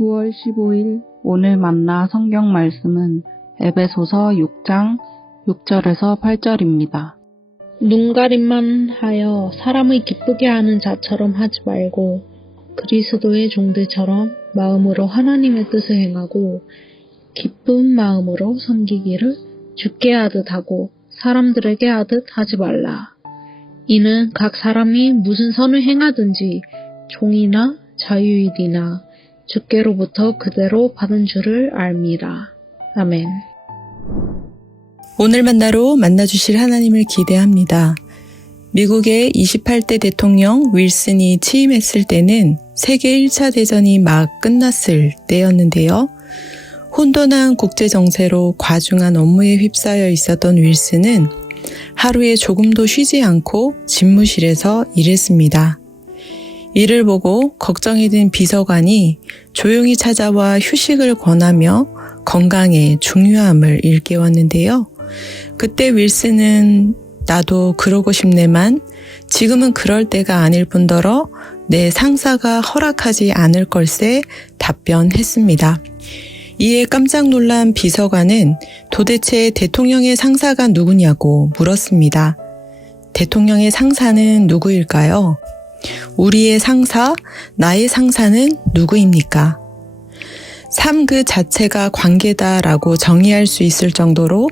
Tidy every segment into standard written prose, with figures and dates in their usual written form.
9월 15일 오늘 만나 성경 말씀은 에베소서 6장 6절에서 8절입니다. 눈가림만 하여 사람을 기쁘게 하는 자처럼 하지 말고 그리스도의 종들처럼 마음으로 하나님의 뜻을 행하고 기쁜 마음으로 섬기기를 주께 하듯 하고 사람들에게 하듯 하지 말라. 이는 각 사람이 무슨 선을 행하든지 종이나 자유인이나 주께로부터 그대로 받은 줄을 알미라. 아멘. 오늘 만나로 만나주실 하나님을 기대합니다. 미국의 28대 대통령 윌슨이 취임했을 때는 세계 1차 대전이 막 끝났을 때였는데요. 혼돈한 국제 정세로 과중한 업무에 휩싸여 있었던 윌슨은 하루에 조금도 쉬지 않고 집무실에서 일했습니다. 이를 보고 걱정이 든 비서관이 조용히 찾아와 휴식을 권하며 건강의 중요함을 일깨웠는데요. 그때 윌슨은 나도 그러고 싶네만 지금은 그럴 때가 아닐 뿐더러 내 상사가 허락하지 않을 걸세 답변했습니다. 이에 깜짝 놀란 비서관은 도대체 대통령의 상사가 누구냐고 물었습니다. 대통령의 상사는 누구일까요? 우리의 상사, 나의 상사는 누구입니까? 삶 그 자체가 관계다라고 정의할 수 있을 정도로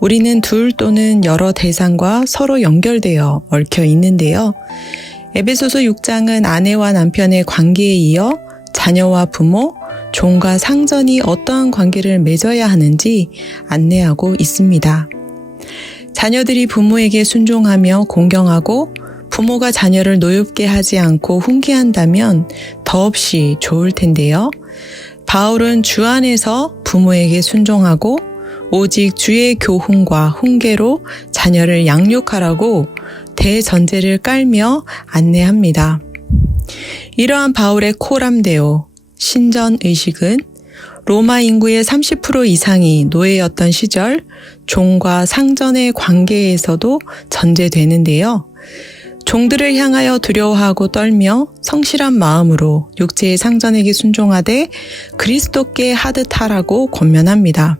우리는 둘 또는 여러 대상과 서로 연결되어 얽혀 있는데요. 에베소서 6장은 아내와 남편의 관계에 이어 자녀와 부모, 종과 상전이 어떠한 관계를 맺어야 하는지 안내하고 있습니다. 자녀들이 부모에게 순종하며 공경하고 부모가 자녀를 노엽게 하지 않고 훈계한다면 더없이 좋을 텐데요. 바울은 주 안에서 부모에게 순종하고 오직 주의 교훈과 훈계로 자녀를 양육하라고 대전제를 깔며 안내합니다. 이러한 바울의 코람데오, 신전의식은 로마 인구의 30% 이상이 노예였던 시절 종과 상전의 관계에서도 전제되는데요. 종들을 향하여 두려워하고 떨며 성실한 마음으로 육체의 상전에게 순종하되 그리스도께 하듯 하라고 권면합니다.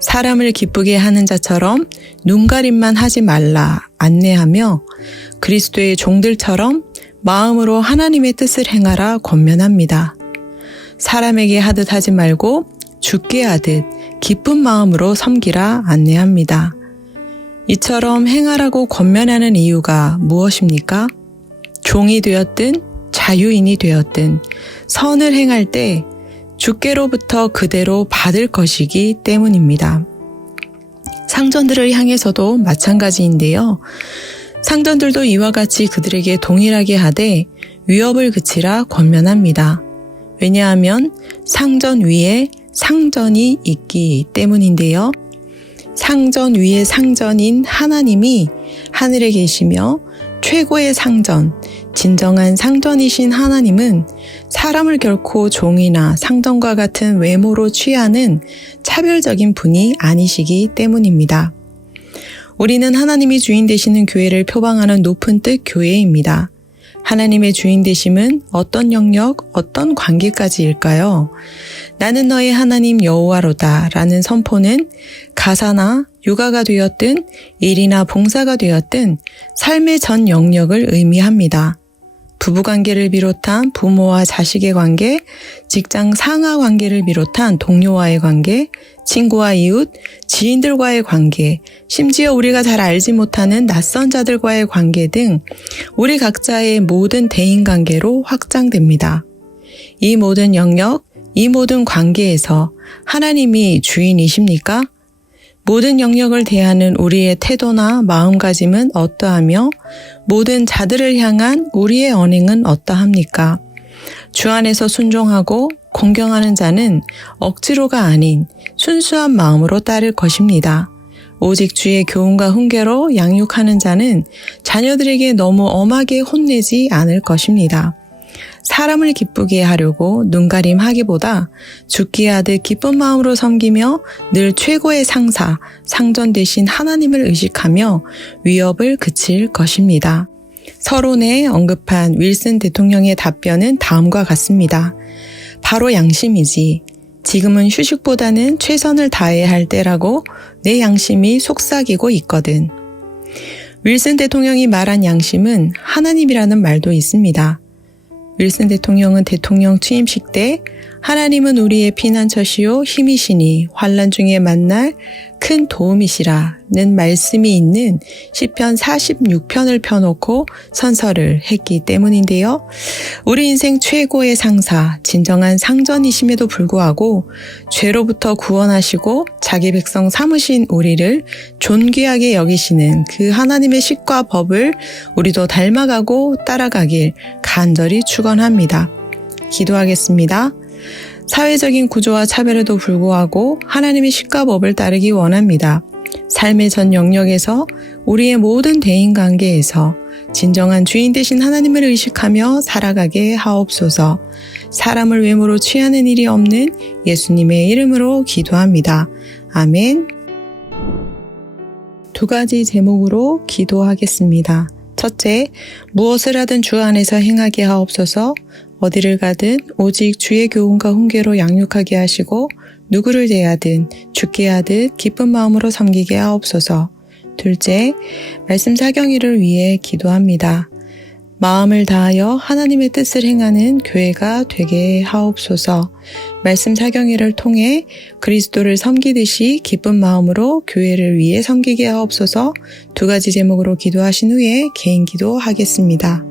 사람을 기쁘게 하는 자처럼 눈가림만 하지 말라 안내하며 그리스도의 종들처럼 마음으로 하나님의 뜻을 행하라 권면합니다. 사람에게 하듯 하지 말고 주께 하듯 기쁜 마음으로 섬기라 안내합니다. 이처럼 행하라고 권면하는 이유가 무엇입니까? 종이 되었든 자유인이 되었든 선을 행할 때 주께로부터 그대로 받을 것이기 때문입니다. 상전들을 향해서도 마찬가지인데요. 상전들도 이와 같이 그들에게 동일하게 하되 위협을 그치라 권면합니다. 왜냐하면 상전 위에 상전이 있기 때문인데요. 상전 위의 상전인 하나님이 하늘에 계시며 최고의 상전, 진정한 상전이신 하나님은 사람을 결코 종이나 상전과 같은 외모로 취하는 차별적인 분이 아니시기 때문입니다. 우리는 하나님이 주인 되시는 교회를 표방하는 높은 뜻 교회입니다. 하나님의 주인 되심은 어떤 영역, 어떤 관계까지일까요? 나는 너의 하나님 여호와로다 라는 선포는 가사나 육아가 되었든 일이나 봉사가 되었든 삶의 전 영역을 의미합니다. 부부관계를 비롯한 부모와 자식의 관계, 직장 상하 관계를 비롯한 동료와의 관계, 친구와 이웃, 지인들과의 관계, 심지어 우리가 잘 알지 못하는 낯선 자들과의 관계 등 우리 각자의 모든 대인관계로 확장됩니다. 이 모든 영역, 이 모든 관계에서 하나님이 주인이십니까? 모든 영역을 대하는 우리의 태도나 마음가짐은 어떠하며 모든 자들을 향한 우리의 언행은 어떠합니까? 주 안에서 순종하고 공경하는 자는 억지로가 아닌 순수한 마음으로 따를 것입니다. 오직 주의 교훈과 훈계로 양육하는 자는 자녀들에게 너무 엄하게 혼내지 않을 것입니다. 사람을 기쁘게 하려고 눈가림하기보다 주께 하듯 기쁜 마음으로 섬기며 늘 최고의 상사, 상전 되신 하나님을 의식하며 위협을 그칠 것입니다. 서론에 언급한 윌슨 대통령의 답변은 다음과 같습니다. 바로 양심이지. 지금은 휴식보다는 최선을 다해야 할 때라고 내 양심이 속삭이고 있거든. 윌슨 대통령이 말한 양심은 하나님이라는 말도 있습니다. 윌슨 대통령은 대통령 취임식 때 하나님은 우리의 피난처시요 힘이시니 환난 중에 만날 큰 도움이시라는 말씀이 있는 시편 46편을 펴놓고 선서를 했기 때문인데요. 우리 인생 최고의 상사, 진정한 상전이심에도 불구하고 죄로부터 구원하시고 자기 백성 삼으신 우리를 존귀하게 여기시는 그 하나님의 식과 법을 우리도 닮아가고 따라가길 간절히 축원합니다. 기도하겠습니다. 사회적인 구조와 차별에도 불구하고 하나님의 식과 법을 따르기 원합니다. 삶의 전 영역에서 우리의 모든 대인관계에서 진정한 주인 되신 하나님을 의식하며 살아가게 하옵소서. 사람을 외모로 취하는 일이 없는 예수님의 이름으로 기도합니다. 아멘. 2가지 제목으로 기도하겠습니다. 첫째, 무엇을 하든 주 안에서 행하게 하옵소서. 어디를 가든 오직 주의 교훈과 훈계로 양육하게 하시고 누구를 대하든 주께 하듯 기쁜 마음으로 섬기게 하옵소서. 둘째, 말씀 사경위를 위해 기도합니다. 마음을 다하여 하나님의 뜻을 행하는 교회가 되게 하옵소서. 말씀 사경위를 통해 그리스도를 섬기듯이 기쁜 마음으로 교회를 위해 섬기게 하옵소서. 2가지 제목으로 기도하신 후에 개인 기도하겠습니다.